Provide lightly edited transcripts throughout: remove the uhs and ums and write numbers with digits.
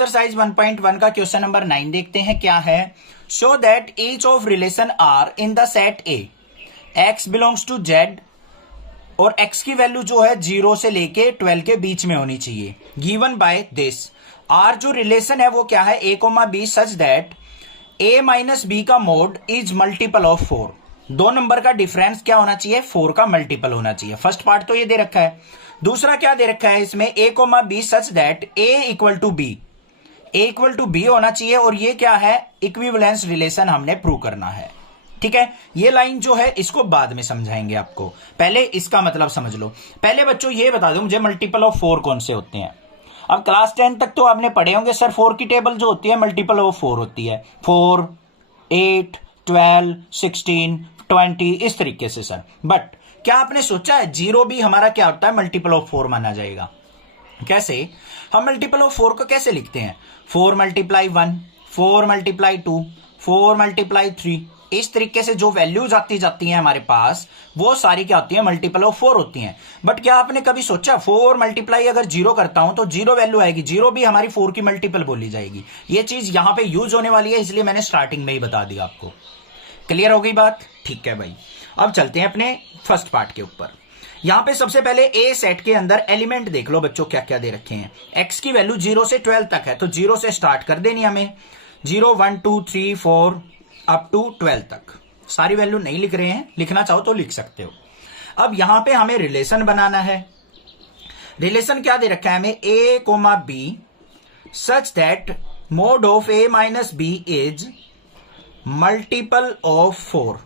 Exercise 1.1 का question number 9 देखते हैं क्या है। Show that each of relation R in the set A x belongs to Z और x की वैल्यू जो है 0 से लेके 12 के बीच में होनी चाहिए। गिवन बाय दिस आर जो रिलेशन है वो क्या है, a comma B such that a minus B का मोड इज मल्टीपल ऑफ 4। दो नंबर का डिफरेंस क्या होना चाहिए, 4 का मल्टीपल होना चाहिए। फर्स्ट पार्ट तो ये दे रखा है। दूसरा क्या दे रखा है इसमें, a comma B such that a equal to B, a equal to B होना चाहिए। और ये क्या है, इक्विवेलेंस रिलेशन हमने प्रूव करना है। ठीक है, ये लाइन जो है इसको बाद में समझाएंगे आपको, पहले इसका मतलब समझ लो। पहले बच्चों ये बता दो मुझे मल्टीपल ऑफ 4 कौन से होते हैं। अब क्लास 10 तक तो आपने पढ़े होंगे सर 4 की टेबल जो होती है मल्टीपल ऑफ 4 होती है, 4, 8, 12, 16, 20 इस तरीके से सर। बट क्या आपने सोचा है 0 भी हमारा क्या होता है, मल्टीपल ऑफ 4 माना जाएगा। कैसे, हम मल्टीपल ऑफ 4 को कैसे लिखते हैं, 4 मल्टीप्लाई 1, 4 मल्टीप्लाई 2, 4 मल्टीप्लाई 3, इस तरीके से जो वैल्यूज आती जाती हैं हमारे पास वो सारी क्या होती है, मल्टीपल ऑफ 4 होती हैं। बट क्या आपने कभी सोचा 4 मल्टीप्लाई अगर 0 करता हूं तो 0 वैल्यू आएगी, 0 भी हमारी 4 की मल्टीपल बोली जाएगी। ये चीज यहां पे यूज होने वाली है, इसलिए मैंने स्टार्टिंग में ही बता दिया आपको। क्लियर हो गई बात, ठीक है भाई। अब चलते हैं अपने फर्स्ट पार्ट के ऊपर। यहां पे सबसे पहले ए सेट के अंदर एलिमेंट देख लो बच्चों क्या क्या दे रखे हैं। एक्स की वैल्यू 0 से 12 तक है तो 0 से स्टार्ट कर देनी हमें, 0, 1, 2, 3, 4 अप टू 12 तक। सारी वैल्यू नहीं लिख रहे हैं, लिखना चाहो तो लिख सकते हो। अब यहां पे हमें रिलेशन बनाना है। रिलेशन क्या दे रखा है हमें, A comma B such that mod of A minus B is multiple of 4,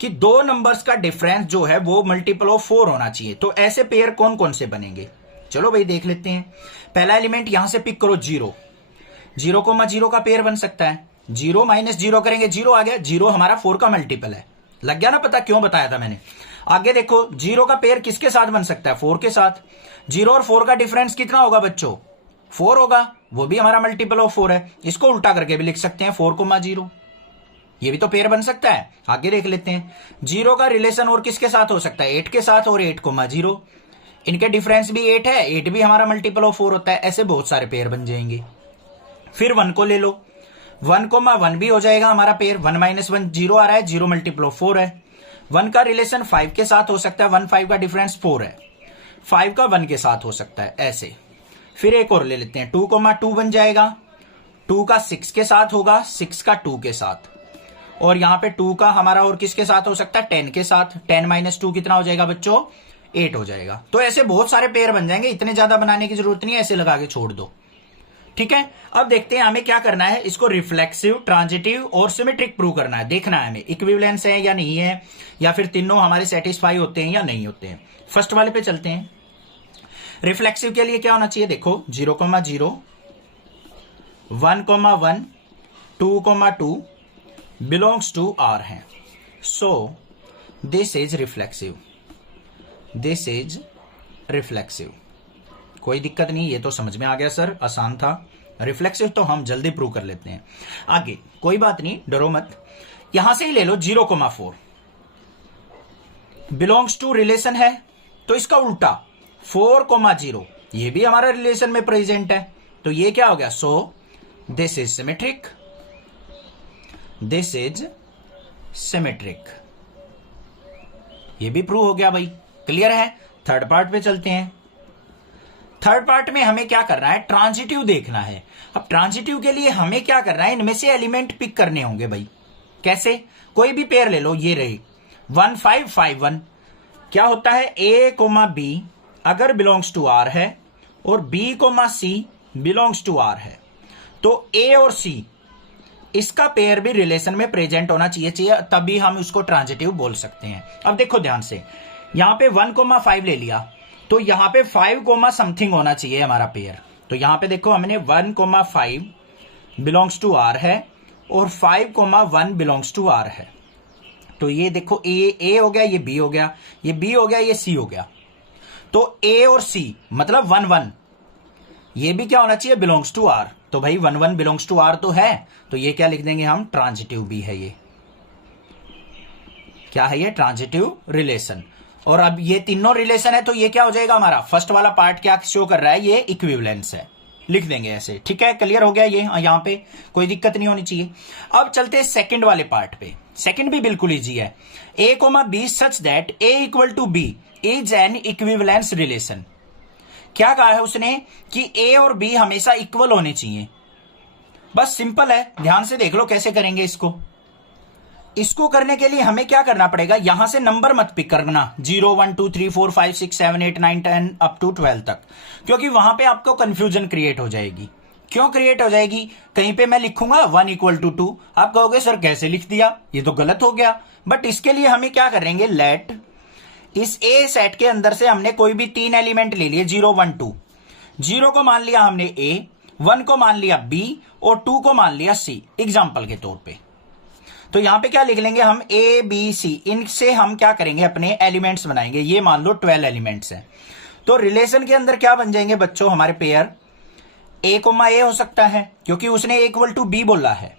कि दो नंबर्स का डिफरेंस जो है वो मल्टीपल ऑफ 4 होना चाहिए। तो ऐसे पेयर कौन कौन से बनेंगे, चलो भाई देख लेते हैं। पहला एलिमेंट यहां से पिक करो 0, 0 कोमा 0 का पेयर बन सकता है, 0 माइनस 0 करेंगे 0 आ गया, 0 हमारा 4 का मल्टीपल है। लग गया ना पता क्यों बताया था मैंने। आगे देखो 0 का पेयर किसके साथ बन सकता है, 4 के साथ। 0 और 4 का डिफरेंस कितना होगा बच्चों, 4 होगा, वो भी हमारा मल्टीपल ऑफ 4 है। इसको उल्टा करके भी लिख सकते हैं 4 कोमा 0, ये भी तो पेयर बन सकता है। आगे देख लेते हैं 0 का रिलेशन और किसके साथ हो सकता है, 8 के साथ और 8 कोमा 0, इनके डिफरेंस भी 8 है, 8 भी हमारा मल्टीपल ऑफ 4 होता है। ऐसे बहुत सारे पेयर बन जाएंगे। फिर 1 को ले लो, 1 कोमा 1 भी हो जाएगा हमारा पेयर, 1 माइनस 1 0 आ रहा है, 0 मल्टीपल ऑफ 4 है। 1 का रिलेशन 5 के साथ हो सकता है, 1 5 का डिफरेंस 4 है, 5 का 1 के साथ हो सकता है ऐसे। फिर एक और ले लेते हैं, 2 कोमा 2 बन जाएगा, 2 का 6 के साथ होगा, 6 का 2 के साथ। और यहां पे 2 का हमारा और किसके साथ हो सकता है, 10 के साथ। 10 माइनस 2 कितना हो जाएगा बच्चों, 8 हो जाएगा। तो ऐसे बहुत सारे पेयर बन जाएंगे, इतने ज्यादा बनाने की जरूरत नहीं है, ऐसे लगा के छोड़ दो। ठीक है, अब देखते हैं हमें क्या करना है, इसको रिफ्लेक्सिव, ट्रांजिटिव और सिमेट्रिक प्रूव करना है। देखना है हमें इक्विवेलेंस है या नहीं है, या फिर तीनों हमारे सेटिस्फाई होते हैं या नहीं होते हैं। फर्स्ट वाले पे चलते हैं। रिफ्लेक्सिव के लिए क्या होना चाहिए, देखो 0 comma 0, 1 comma 1, 2 comma 2 belongs to R है। So this is reflexive, this is reflexive. कोई दिक्कत नहीं, ये तो समझ में आ गया सर, आसान था। रिफ्लेक्सिव तो हम जल्दी प्रूव कर लेते हैं। आगे कोई बात नहीं, डरो मत। यहां से ही ले लो 0 कोमा 4 बिलोंग्स टू रिलेशन है, तो इसका उल्टा 4 कोमा 0 ये भी हमारा रिलेशन में प्रेजेंट है, तो ये क्या हो गया, सो this is symmetric, this is symmetric. ये भी प्रूव हो गया भाई, क्लियर है। थर्ड पार्ट पे चलते हैं। थर्ड पार्ट में हमें क्या करना है, ट्रांजिटिव देखना है। अब ट्रांजिटिव के लिए हमें क्या करना है, इनमें से एलिमेंट पिक करने होंगे भाई। कैसे, कोई भी पेयर ले लो, ये रही 1 5 5 1। क्या होता है, ए कोमा बी अगर बिलोंग्स टू आर है और B comma C belongs to R है, तो ए और सी इसका पेयर भी रिलेशन में प्रेजेंट होना चाहिए, तभी हम उसको ट्रांजिटिव बोल सकते हैं। अब देखो ध्यान से, यहां पे 1 कोमा 5 ले लिया, तो यहां पे 5 कोमा समथिंग होना चाहिए हमारा पेयर। तो यहां पे देखो हमने 1 कोमा 5 बिलोंग्स टू आर है और 5 कोमा 1 बिलोंग्स टू आर है। तो ये देखो ए हो गया, ये बी हो गया, ये बी हो गया, ये सी हो गया। तो ए और सी मतलब 1 1 ये भी क्या होना चाहिए, बिलोंग्स टू आर। तो भाई 1 1 बिलोंग्स टू आर तो है, तो ये क्या लिख देंगे हम, ट्रांजिटिव भी है। ये क्या है, ये ट्रांजिटिव रिलेशन। और अब ये तीनों रिलेशन है, तो ये क्या हो जाएगा हमारा फर्स्ट वाला पार्ट क्या शो कर रहा है, ये इक्विवेलेंस है, लिख देंगे ऐसे। ठीक है, क्लियर हो गया ये, यहां पे कोई दिक्कत नहीं होनी चाहिए। अब चलते हैं सेकंड वाले पार्ट पे। सेकंड भी बिल्कुल इजी है। A comma B such that A equal to B is an equivalence relation. क्या कहा है उसने कि ए और बी हमेशा इक्वल होने चाहिए। बस सिंपल है, ध्यान से देख लो कैसे करेंगे इसको। इसको करने के लिए हमें क्या करना पड़ेगा, यहां से नंबर मत पिक करना 0 1 2 3 4 5 6 7 8 9 10 अप टू 12 तक, क्योंकि वहां पे आपको कंफ्यूजन क्रिएट हो जाएगी। क्यों क्रिएट हो जाएगी, कहीं पे मैं लिखूंगा 1 इक्वल टू 2, आप कहोगे सर कैसे लिख दिया, ये तो गलत हो गया। बट इसके लिए हमें क्या करेंगे, लेट इस ए सेट के अंदर से हमने कोई भी 3 एलिमेंट ले लिए 0 1 2। 0 को मान लिया हमने ए, 1 को मान लिया बी और 2 को मान लिया सी, एग्जाम्पल के तौर पे। तो यहां पे क्या लिख लेंगे हम, ए बी सी, इनसे हम क्या करेंगे अपने एलिमेंट्स बनाएंगे। ये मान लो 12 एलिमेंट्स हैं। तो रिलेशन के अंदर क्या बन जाएंगे बच्चों हमारे पेयर, ए कोमा ए हो सकता है क्योंकि उसने ए इक्वल टू बी बोला है।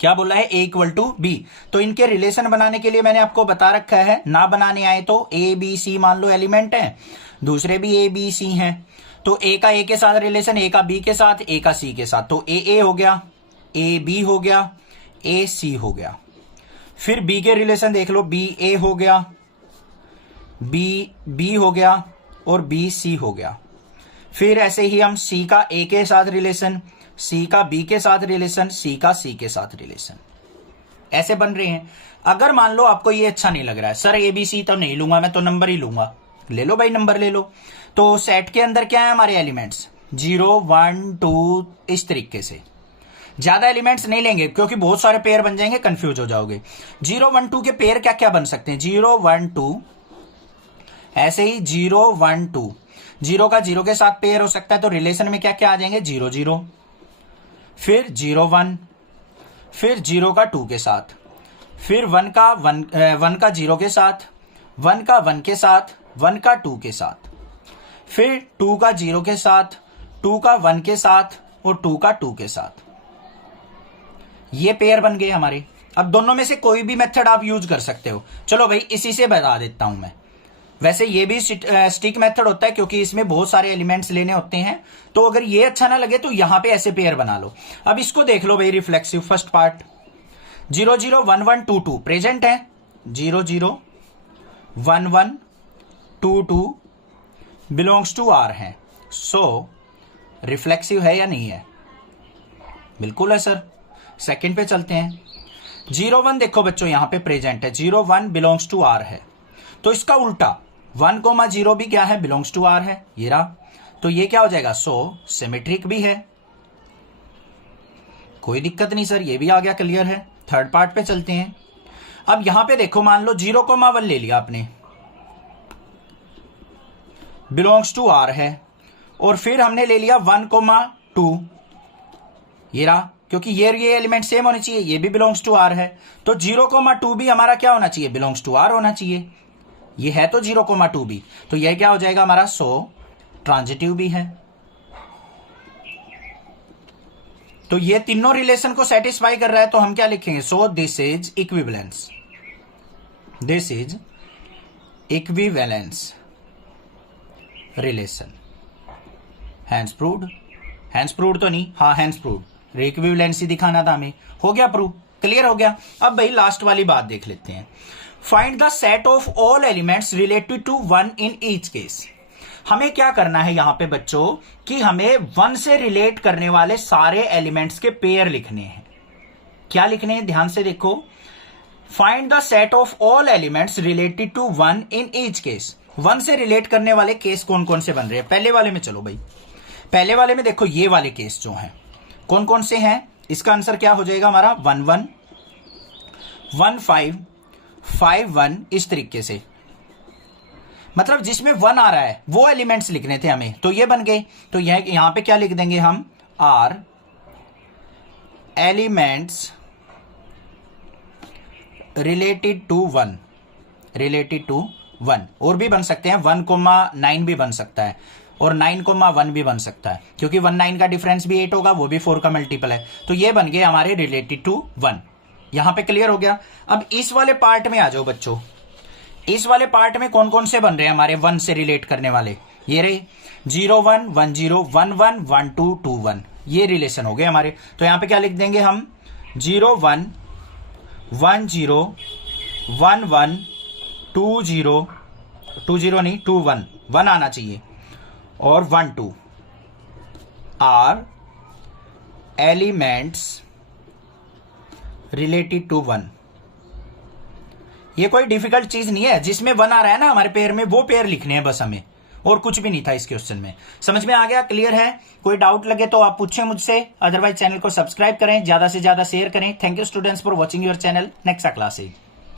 क्या बोला है, ए इक्वल टू बी। तो इनके रिलेशन बनाने के लिए मैंने आपको बता रखा है, ना बनाने आए तो ए बी सी मान लो एलिमेंट है, दूसरे भी ए बी सी हैं, तो ए का ए के साथ रिलेशन, ए का बी के साथ, ए का सी के साथ, तो ए हो गया, ए बी हो गया, ए सी हो गया। फिर बी के रिलेशन देख लो, बी ए हो गया, बी बी हो गया और बी सी हो गया। फिर ऐसे ही हम सी का ए के साथ रिलेशन, सी का बी के साथ रिलेशन, सी का सी के साथ रिलेशन, ऐसे बन रहे हैं। अगर मान लो आपको ये अच्छा नहीं लग रहा है, सर ए बी सी तो नहीं लूंगा मैं, तो नंबर ही लूंगा, ले लो भाई नंबर ले लो। तो सेट के अंदर क्या है हमारे एलिमेंट्स 0 1 2, इस तरीके से। ज्यादा एलिमेंट्स नहीं लेंगे क्योंकि बहुत सारे पेयर बन जाएंगे, कंफ्यूज हो जाओगे। 0 1 2 के पेयर क्या क्या बन सकते हैं, 0 1 2, ऐसे ही 0 1 2, 0 का 0 के साथ पेयर हो सकता है, तो रिलेशन में क्या क्या आ जाएंगे 0 0, फिर 0 1, फिर 0 का 2 के साथ, फिर 1 का 0 के साथ, 1 का 1 के साथ, 1 का 2 के साथ, फिर 2 का 0 के साथ, 2 का 1 के साथ और 2 का 2 के साथ। ये पेयर बन गए हमारे। अब दोनों में से कोई भी मेथड आप यूज कर सकते हो। चलो भाई इसी से बता देता हूं मैं। वैसे ये भी स्टिक मेथड होता है क्योंकि इसमें बहुत सारे एलिमेंट्स लेने होते हैं, तो अगर ये अच्छा ना लगे तो यहां पे ऐसे पेयर बना लो। अब इसको देख लो भाई, रिफ्लेक्सिव फर्स्ट पार्ट 0 0 1 1 2 2 प्रेजेंट है, 0 0 1 1 2 2 बिलोंग्स टू आर है। सो रिफ्लेक्सिव है या नहीं है, बिल्कुल है सर। सेकंड पे चलते हैं, 0 1 देखो बच्चों यहां पे प्रेजेंट है, 0 1 बिलोंग्स टू आर है, तो इसका उल्टा 1 0 भी क्या है, बिलोंग्स टू आर है, ये रहा। तो ये क्या हो जाएगा, सो सिमेट्रिक भी है, कोई दिक्कत नहीं सर, ये भी आ गया, क्लियर है। थर्ड पार्ट पे चलते हैं। अब यहां पे देखो, मान लो 0 1 ले लिया आपने, बिलोंग्स टू आर है, और फिर हमने ले लिया 1 2, ये रहा, क्योंकि ये एलिमेंट सेम होने चाहिए, ये भी बिलोंग्स टू आर है, तो 0 2 भी हमारा क्या होना चाहिए, बिलोंग्स टू आर होना चाहिए। ये है तो 0 2 भी, तो यह क्या हो जाएगा हमारा, सो ट्रांजिटिव भी है। तो ये तीनों रिलेशन को सेटिस्फाई कर रहा है, तो हम क्या लिखेंगे, so this is equivalence, this is equivalence relation. Hence proved, hence proved तो नहीं, हाँ हैंस प्रूव्ड, इक्विवेलेंसी दिखाना था हमें, हो गया प्रूव, क्लियर हो गया। अब भाई लास्ट वाली बात देख लेते हैं, find the set of all elements related to 1 in each case. हमें क्या करना है यहां पे बच्चों कि हमें 1 से रिलेट करने वाले सारे एलिमेंट्स के पेयर लिखने हैं। क्या लिखने हैं, ध्यान से देखो, find the set of all elements related to 1 in each case. 1 से रिलेट करने वाले केस कौन कौन से बन रहे हैं, पहले वाले में चलो भाई, पहले वाले में देखो ये वाले केस जो हैं कौन कौन से हैं, इसका आंसर क्या हो जाएगा हमारा 1 1 1 5 5 1, इस तरीके से, मतलब जिसमें 1 आ रहा है वो एलिमेंट्स लिखने थे हमें, तो ये बन गए। तो यहां पे क्या लिख देंगे हम, R elements related to 1, related to 1, और भी बन सकते हैं 1 9 भी बन सकता है, और 9 1 भी बन सकता है, क्योंकि 1 9 का डिफरेंस भी 8 होगा, वो भी 4 का मल्टीपल है। तो ये बन गए हमारे रिलेटेड टू 1, यहां पे क्लियर हो गया। अब इस वाले पार्ट में आ जाओ बच्चों, इस वाले पार्ट में कौन कौन से बन रहे हैं हमारे 1 से रिलेट करने वाले, ये रहे 0 1 1 0 1 1 1 2 2 1, ये रिलेशन हो गए हमारे। तो यहां पे क्या लिख देंगे हम 0 1 1 0 1 1 2 0 2 0 नहीं 2 1 1 आना चाहिए और 1 2 आर एलिमेंट्स रिलेटेड टू 1। ये कोई डिफिकल्ट चीज नहीं है, जिसमें 1 आ रहा है ना हमारे पेयर में वो पेयर लिखने हैं बस हमें, और कुछ भी नहीं था इस क्वेश्चन में। समझ में आ गया, क्लियर है? कोई डाउट लगे तो आप पूछें मुझसे, अदरवाइज चैनल को सब्सक्राइब करें, ज्यादा से ज्यादा शेयर करें। Thank you students for watching your channel. Next class है।